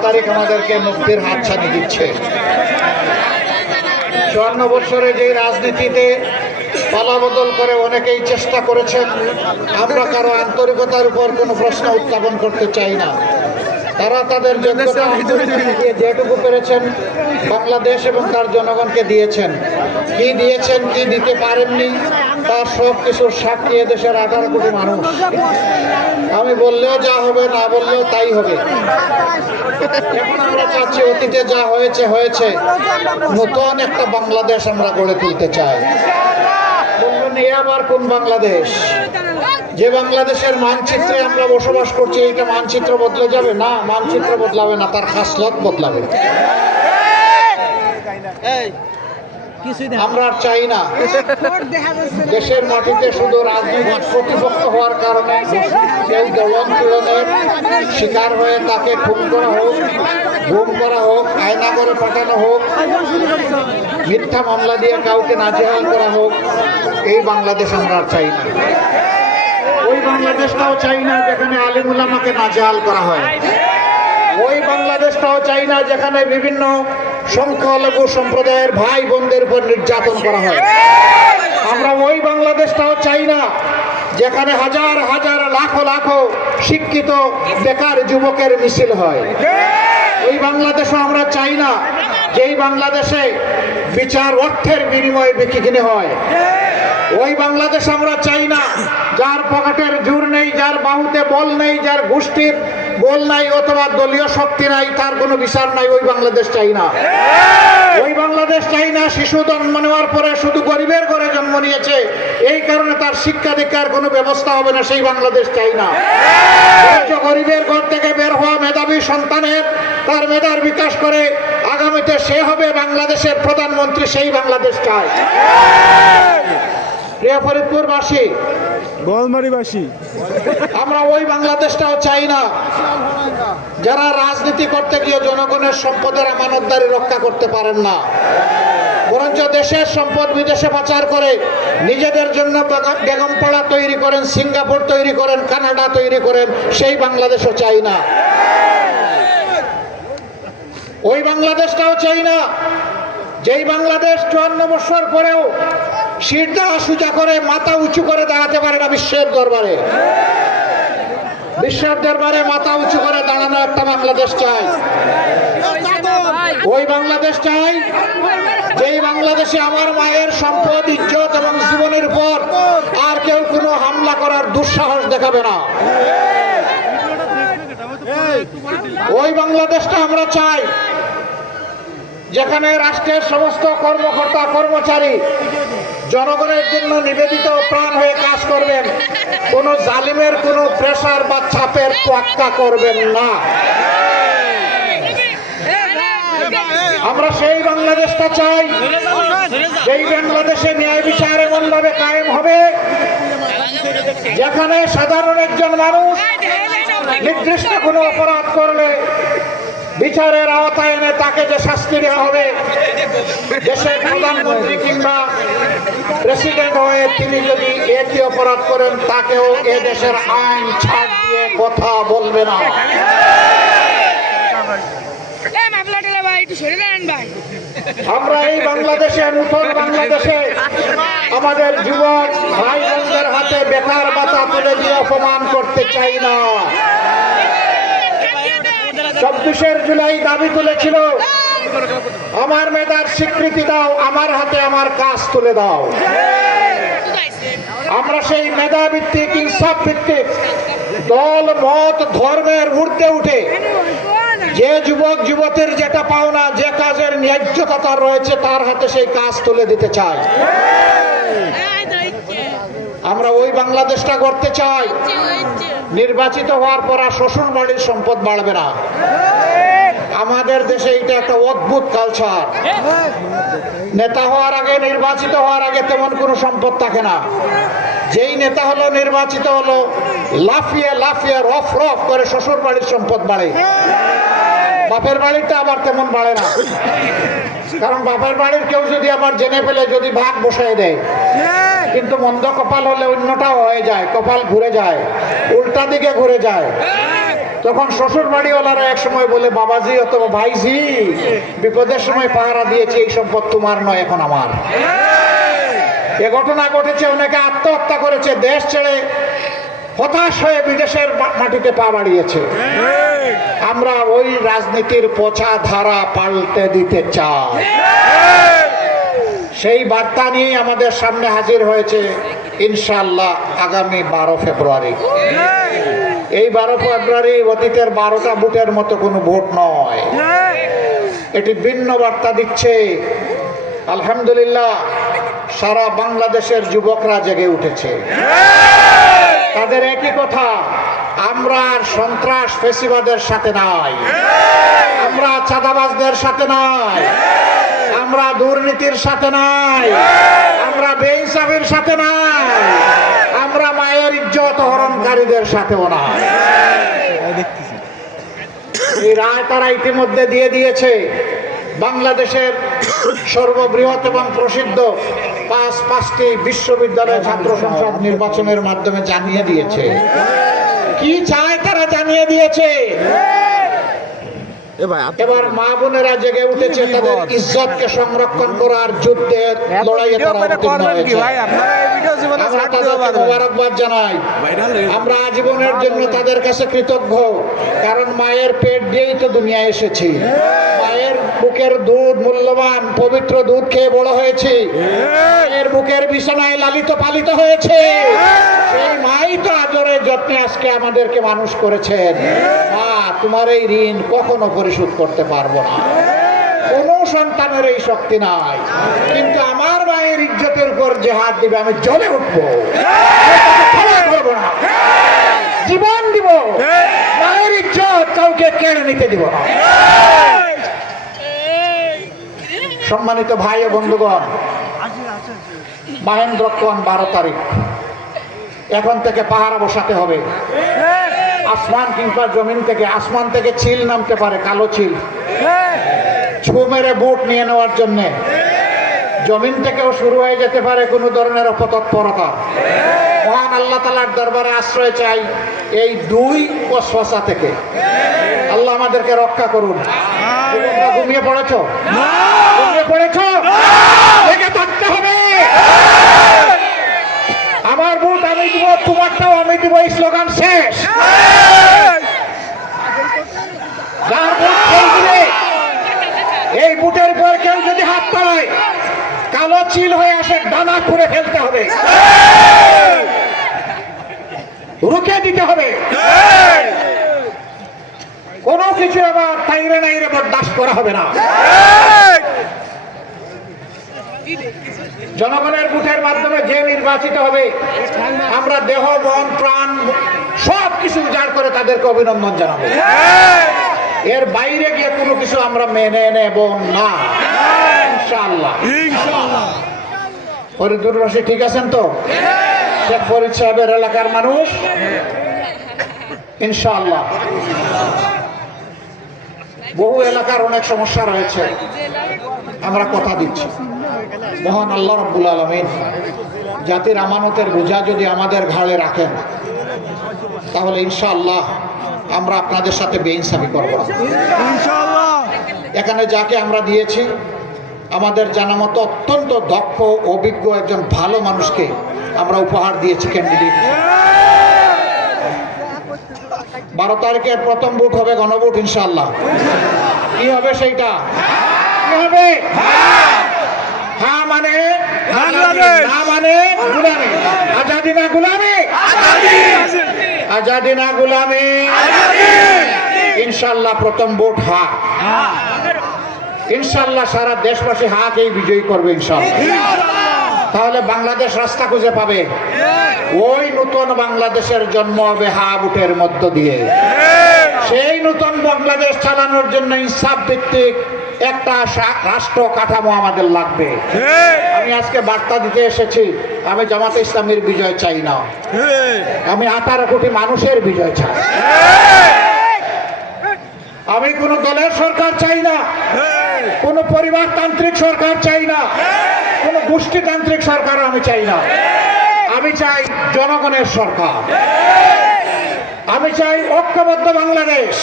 তারিখ আমাদেরকে মুক্তির হাতছানি দিচ্ছে। 54 বছরে যে রাজনীতিতে পালাবদল করে অনেকেই চেষ্টা করেছেন, আমরা কারো আন্তরিকতার উপর কোনো প্রশ্ন উত্থাপন করতে চাই না। তারা তাদের যোগ্যতা দিয়ে যেটুকু পেরেছেন বাংলাদেশ এবং তার জনগণকে দিয়েছেন। কি দিয়েছেন, কি দিতে পারেননি, তার সব কিছুর সাক্ষী দেশের 18 কোটি মানুষ। আমি বললেও যা হবে, না বললেও তাই হবে। এখন আমরা চাচ্ছি অতীতে যা হয়েছে হয়েছে, নতুন একটা বাংলাদেশ আমরা গড়ে তুলতে চাই। বলবেন এ আবার কোন বাংলাদেশ? যে বাংলাদেশের মানচিত্রে আমরা বসবাস করছি এইটা মানচিত্র বদলে যাবে না? মানচিত্র বদলাবে না, তার খাসলত বদলাবে। আমরা চাই না দেশের মাটিতে শুধু রাজনৈতিক প্রতিপক্ষ হওয়ার কারণে কেউ দলন-পীড়নের শিকার হয়ে তাকে খুন করা হোক, গুম করা হোক, আয়না করে পাঠানো হোক, মিথ্যা মামলা দিয়ে কাউকে নাজেহাল করা হোক। এই বাংলাদেশ আমরা চাই না। ওই বাংলাদেশটাও চাই না যেখানে আলিম উলামাকে নাজেহাল করা হয়। ওই বাংলাদেশটাও চাই না যেখানে বিভিন্ন সংখ্যালঘু সম্প্রদায়ের ভাই বোনদের উপর নির্যাতন করা হয়। আমরা ওই বাংলাদেশটাও চাই না যেখানে হাজার হাজার লাখো লাখো শিক্ষিত বেকার যুবকের মিছিল হয়। ওই বাংলাদেশও আমরা চাই না যেই বাংলাদেশে বিচার অর্থের বিনিময়ে বিক্রি কিনে হয়। ওই বাংলাদেশ আমরা চাই না যার পকেটের জোর নেই, যার বাহুতে বল নেই, যার গোষ্ঠীর বল নাই অথবা দলীয় শক্তি নাই, তার কোনো বিচার নাই। ওই বাংলাদেশ চাই না। ওই বাংলাদেশ চাই না শিশু জন্ম নেওয়ার পরে শুধু গরিবের ঘরে জন্ম নিয়েছে, এই কারণে তার শিক্ষা দীক্ষার কোনো ব্যবস্থা হবে না, সেই বাংলাদেশ চাই না। গরিবের ঘর থেকে বের হওয়া মেধাবী সন্তানের তার মেধার বিকাশ করে আগামীতে সে হবে বাংলাদেশের প্রধানমন্ত্রী, সেই বাংলাদেশ চাই। প্রিয় ফরিদপুরবাসী, গোলমারিবাসী, আমরা ওই বাংলাদেশটাও চাই না যারা রাজনীতি করতে গিয়ে জনগণের সম্পদের আমানতদারি রক্ষা করতে পারেন না, বরঞ্চ দেশের সম্পদ বিদেশে পাচার করে নিজেদের জন্য বেগমপাড়া তৈরি করেন, সিঙ্গাপুর তৈরি করেন, কানাডা তৈরি করেন। সেই বাংলাদেশও চাই না। ওই বাংলাদেশটাও চাই না যেই বাংলাদেশ 54 বছর পরেও শিরদা সোজা করে মাথা উঁচু করে দাঁড়াতে পারে না বিশ্বের দরবারে। বিশ্বের দরবারে মাথা উঁচু করে দাঁড়ানো একটা বাংলাদেশ চাই। ওই বাংলাদেশ চাই যেই বাংলাদেশে আমার মায়ের সম্পদ, ইজ্জত এবং জীবনের উপর আর কেউ কোনো হামলা করার দুঃসাহস দেখাবে না। ওই বাংলাদেশটা আমরা চাই যেখানে রাষ্ট্রের সমস্ত কর্মকর্তা কর্মচারী জনগণের জন্য নিবেদিত প্রাণ হয়ে কাজ করবেন, কোন জালিমের কোনো প্রেসার বা চাপের তোয়াক্কা করবেন না। আমরা সেই বাংলাদেশটা চাই যেই বাংলাদেশে ন্যায় বিচার এমন ভাবে কায়েম হবে যেখানে সাধারণ একজন মানুষ নির্দিষ্ট কোনো অপরাধ করলে বিচারের আওতায় এনে তাকে যে শাস্তি দেওয়া হবে, দেশের প্রধানমন্ত্রী কিংবা প্রেসিডেন্ট হয়ে তিনি যদি একই অপরাধ করেন তাকেও এ দেশের আইন ছাড় দিয়ে কথা বলবে না। আমরা এই বাংলাদেশে, নতুন বাংলাদেশে আমাদের যুবক ভাই বোনদের হাতে বেকার ভাতা তুলে দিয়ে অপমান করতে চাই না। 24 জুলাই দাবি তুলেছিল আমার মেধার স্বীকৃতি দাও, আমার হাতে আমার কাজ তুলে দাও। আমরা সেই মেধা ভিত্তিক, ইনসাফ ভিত্তিক, দল মত ধর্মের ঊর্ধ্বে উঠে যে যুবক যুবতীর যেটা পাওনা, যে কাজের ন্যায্যতা রয়েছে তার হাতে সেই কাজ তুলে দিতে চাই। আমরা ওই বাংলাদেশটা করতে চাই নির্বাচিত হওয়ার পর আর শ্বশুর বাড়ির সম্পদ বাড়বে না। আমাদের দেশে এটা একটা অদ্ভুত কালচার। নেতা হওয়ার আগে, নির্বাচিত হওয়ার আগে তেমন কোনো সম্পদ থাকে না। যেই নেতা হলো, নির্বাচিত হলো, লাফিয়ে লাফিয়ে রফ রফ করে শ্বশুর বাড়ির সম্পদ বাড়ে। বাপের বাড়িটা আবার তেমন বাড়ে না, কারণ বাপের বাড়ির কেউ যদি আবার জেনে ফেলে, যদি ভাগ বসায় দেয়, কিন্তু মন্দ কপাল হলে অন্যটাও হয়ে যায়, কপাল ঘুরে যায়, উল্টা দিকে ঘুরে যায়। তখন শ্বশুর বাড়িওয়ালারা এক সময় বলে, বাবাজি অথবা ভাইজি, বিপদের সময় পাহারা দিয়েছে, এই সম্পদ তোমার নয়, এখন আমার। এ ঘটনা ঘটেছে, অনেকে আত্মহত্যা করেছে, দেশ ছেড়ে হতাশ হয়ে বিদেশের মাটিতে পা বাড়িয়েছে। আমরা ওই রাজনীতির পচা ধারা পাল্টে দিতে চাই। সেই বার্তা নিয়ে আমাদের সামনে হাজির হয়েছে ইনশাআল্লাহ আগামী 12 ফেব্রুয়ারি। এই 12 ফেব্রুয়ারি অতীতের 12টা ভোটের মতো কোনো ভোট নয়, এটি ভিন্ন বার্তা দিচ্ছে। আলহামদুলিল্লাহ, সারা বাংলাদেশের যুবকরা জেগে উঠেছে। তাদের একই কথা, আমরা আর সন্ত্রাস ফেসিবাদের সাথে নাই, আমরা চাঁদাবাজদের সাথে নাই, আমরা দুর্নীতির সাথে নাই, আমরা বেইনসাফির সাথে নাই, আমরা মায়ের ইজ্জত হরণকারীদের সাথেও নাই। এই রায় তারা ইতিমধ্যে দিয়ে দিয়েছে। বাংলাদেশের সর্ববৃহৎ এবং প্রসিদ্ধ পাঁচটি বিশ্ববিদ্যালয় ছাত্র সংসদ নির্বাচনের মাধ্যমে জানিয়ে দিয়েছে। কি চায় তারা জানিয়ে দিয়েছে। এবার মা বোনেরা জেগে উঠেছে, তাদের ইজ্জতকে সংরক্ষণ করার যুদ্ধের লড়াইয়ে তারা অবতীর্ণ হয়েছে। আমরা তাদেরকে মোবারকবাদ জানাই। আমরা আজীবনের জন্য তাদের কাছে কৃতজ্ঞ, কারণ মায়ের পেট দিয়েই তো দুনিয়ায় এসেছি। মায়ের বুকের দুধ মূল্যবান, পবিত্র দুধ খেয়ে বড় হয়েছি। মায়ের বুকের বিছানায় লালিত পালিত হয়েছে। সেই মাই তো আদরে যত্নে আজকে আমাদেরকে মানুষ করেছেন। মা, তোমার এই ঋণ কখনো পরিশোধ করতে পারবো না, কোনো সন্তানের এই শক্তি নাই। কিন্তু আমার মায়ের ইজ্জতের উপর যে হাত দিবে, আমি জ্বলে উঠবো, ক্ষমা করবো না, জীবন দিব। মায়ের ইজ্জত কাউকে কেড়ে নিতে দিব না। সম্মানিত ভাই ও বন্ধুগণ, মহেন্দ্রক্ষণ 12 তারিখ, এখন থেকে পাহারা বসাতে হবে। আসমান কিংবা জমিন থেকে, আসমান থেকে চিল নামতে পারে, কালো চিল, ছু মেরে বুট নিয়ে নেওয়ার জন্যে। জমিন থেকেও শুরু হয়ে যেতে পারে কোনো ধরনের অপতৎপরতা। মহান আল্লাহ তাআলার দরবারে আশ্রয় চাই এই 2 ওয়াসওয়াসা থেকে। আল্লাহ আমাদেরকে রক্ষা করুন। তোমরা ঘুমিয়ে পড়েছো? ঘুমিয়ে পড়েছো? জেগে থাকতে হবে। আমার বুট আমি দিব, তোমারটাও আমি দিব, এই স্লোগান শেষ। যার বুট সেই দিবে। এই বুটের পর কেউ যদি হাত পাড়ায়, কালো চিল হয়ে আসে, ডানা খুঁড়ে ফেলতে হবে, রুখে দিতে হবে। কোনো কিছু আবার তাইরে নাইরে বরদাস্ত করা হবে না। জনগণের ভোটের মাধ্যমে যে নির্বাচিত হবে, আমরা দেহ মন প্রাণ সব কিছু উজাড় করে তাদেরকে অভিনন্দন জানাবো। এর বাইরে গিয়ে কোনো কিছু আমরা মেনে নেব না, ইনশাআল্লাহ। ফরিদপুরবাসী ঠিক আছেন তো? শেখ ফরিদ সাহেবের এলাকার মানুষ ইনশাআল্লাহ। বহু এলাকার অনেক সমস্যা রয়েছে, আমরা কথা দিচ্ছি। মহান আল্লাহ রাব্বুল আলামিন জাতির আমানতের বোঝা যদি আমাদের ঘাড়ে রাখেন, তাহলে ইনশাআল্লাহ আমরা আপনাদের সাথে বেইনসাফি করব না। এখানে যাকে আমরা দিয়েছি, আমাদের জানা মতো অত্যন্ত দক্ষ অভিজ্ঞ একজন ভালো মানুষকে আমরা উপহার দিয়েছি ক্যান্ডিডেট। 12 তারিখের প্রথম ভোট হবে গণভোট ইনশাআল্লাহ। কি হবে সেইটা? কি হবে? হ্যাঁ মানে বাংলাদেশ, না মানে গোলামি। আজাদি না গোলামি, আজাদি না গোলামি। ইনশাআল্লাহ প্রথম ভোট হা। ইনশাআল্লাহ সারা দেশবাসী হাকেই বিজয়ী করবে ইনশাআল্লাহ। তাহলে বাংলাদেশ রাস্তা খুঁজে পাবে। ওই নতুন বাংলাদেশের জন্ম হবে হা ভোটের মধ্য দিয়ে। সেই নতুন বাংলাদেশ চালানোর জন্য ইনসাফ ভিত্তিক একটা রাষ্ট্র কাঠামো আমাদের লাগবে। আমি আজকে বার্তা দিতে এসেছি, আমি জামাতে ইসলামীর বিজয় চাই না, আমি 18 কোটি মানুষের বিজয় চাই। আমি কোন দলের সরকার চাই না, কোন পরিবারতান্ত্রিক সরকার চাই না, কোন গোষ্ঠীতান্ত্রিক সরকার আমি চাই না। আমি চাই জনগণের সরকার। আমি চাই ঐক্যবদ্ধ বাংলাদেশ।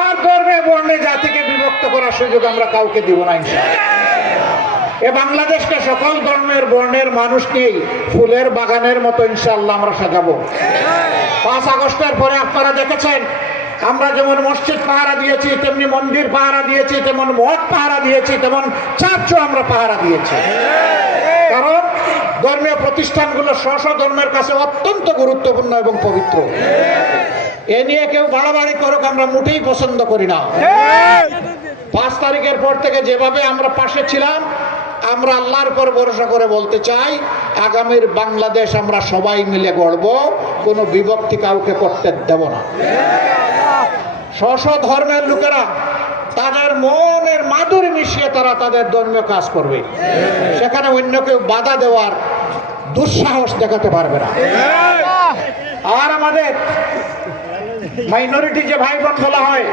আর ধর্মে বর্ণে জাতিকে বিভক্ত করার সুযোগ আমরা কাউকে দিব না ইনশাআল্লাহ। এ বাংলাদেশকে সকল ধর্মের বর্ণের মানুষকেই ফুলের বাগানের মতো ইনশাআল্লাহ আমরা সাজাবো। 5 আগস্টের পরে আপনারা দেখেছেন আমরা যেমন মসজিদ পাহারা দিয়েছি, তেমনি মন্দির পাহারা দিয়েছি, তেমন মঠ পাহারা দিয়েছি, তেমন চার্চও আমরা পাহারা দিয়েছি। কারণ ধর্মীয় প্রতিষ্ঠানগুলো স্ব ধর্মের কাছে অত্যন্ত গুরুত্বপূর্ণ এবং পবিত্র। এ নিয়ে কেউ বাড়াবাড়ি করুক আমরা মোটেই পছন্দ করি না। 5 তারিখের পর থেকে যেভাবে আমরা পাশে ছিলাম, আমরা আল্লাহর উপর ভরসা করে বলতে চাই আগামীর বাংলাদেশ আমরা সবাই মিলে গড়ব, কোনো বিভক্তি কাউকে করতে দেব না। স্ব ধর্মের লোকেরা তাদের মনের মাধুরী মিশিয়ে তারা তাদের ধর্মীয় কাজ করবে, সেখানে অন্য কেউ বাধা দেওয়ার দুঃসাহস দেখাতে পারবে না। আর আমাদের মাইনরিটি যে ভাই বোন বলা হয়,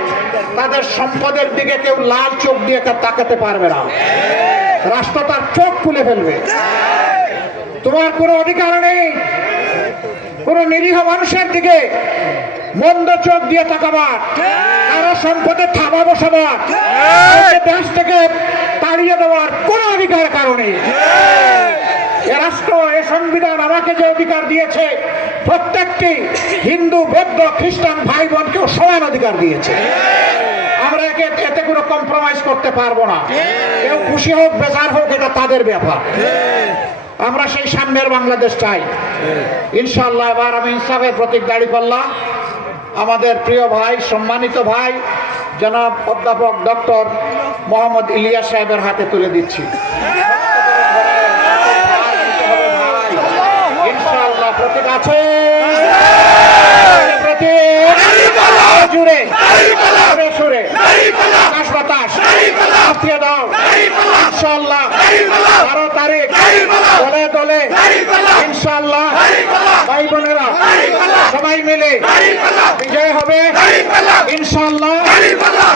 তাদের সম্পদের দিকে কেউ লাল চোখ দিয়ে তাকাতে পারবে না। রাষ্ট্র তার চোখ খুলে ফেলবে। তোমার কোনো অধিকার নেই কোন নিরীহ মানুষের দিকে মন্দ চোখ দিয়ে তাকাবার, কারো সম্পদে থাবা বসাবার, দেশ থেকে তাড়িয়ে দেওয়ার কোন অধিকার কারণে এ রাষ্ট্র, এ সংবিধান আমাকে যে অধিকার দিয়েছে, প্রত্যেকটি হিন্দু, বৌদ্ধ, খ্রিস্টান ভাই বোনকেও সমান অধিকার দিয়েছে। আমরা এতে কোনো কম্প্রোমাইজ করতে পারবো না। কেউ খুশি হোক বেজার হোক, এটা তাদের ব্যাপার। আমরা সেই সামনের বাংলাদেশ চাই ইনশাআল্লাহ। এবার আমি ইনসাফের প্রতীক দাঁড়িপাল্লা আমাদের প্রিয় ভাই, সম্মানিত ভাই জনাব অধ্যাপক ডক্টর মোহাম্মদ ইলিয়াস সাহেবের হাতে তুলে দিচ্ছি। ইনশাআল্লাহ প্রতীক আছে, জুড়ে সুরে আকাশ বাতাস আত্মীয় দাও ইনশাআল্লাহ। 12 তারিখ দলে দলে ইনশাআল্লাহ ভাই বোনেরা সবাই মিলে বিজয় হবে ইনশাআল্লাহ।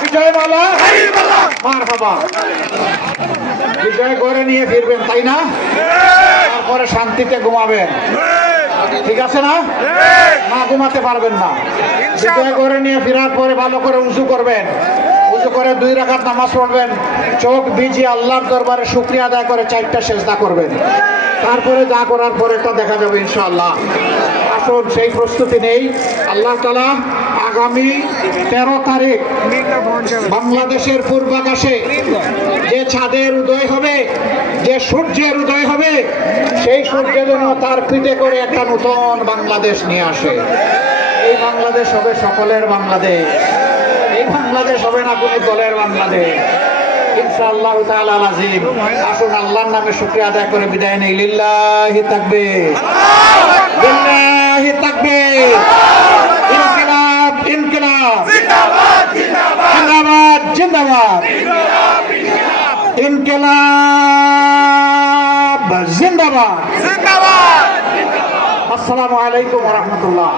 বিজয় মালা মারহাবা। বিজয় করে নিয়ে ফিরবেন, তাই না? তারপরে শান্তিতে ঘুমাবেন, ঠিক আছে না? না ঘুমাতে পারবেন না। বিজয় করে নিয়ে ফেরার পরে ভালো করে উজু করবেন, উজু করে 2 রাকাত নামাজ পড়বেন, চোখ ভিজিয়ে আল্লাহর দরবারে শুকরিয়া আদায় করে 4টা সেজদা করবেন। তারপরে যা করার পরে তা দেখা যাবে ইনশাআল্লাহ। আসুন সেই প্রস্তুতি নেই। আল্লাহ তাআলা আগামী 13 তারিখ বাংলাদেশের পূর্বাকাশে যে চাঁদের উদয় হবে, যে সূর্যের উদয় হবে, সেই সূর্য যেন তার পিঠে করে একটা নতুন বাংলাদেশ নিয়ে আসে। এই বাংলাদেশ হবে সকলের বাংলাদেশ। এই বাংলাদেশ হবে না কোনো দলের বাংলাদেশ ইনশাআল্লাহ তাআলা আজিম। আসুন আল্লাহর নামে শুকরিয়া আদায় করে বিদায় নেই। লিল্লাহি তাকবীর, লিল্লাহি তাকবীর। ইনকিলাব, ইনকিলাব, জিন্দাবাদ, জিন্দাবাদ, জিন্দাবাদ, ইনকিলাব জিন্দাবাদ, জিন্দাবাদ। আসসালামু আলাইকুম ওয়া রাহমাতুল্লাহ।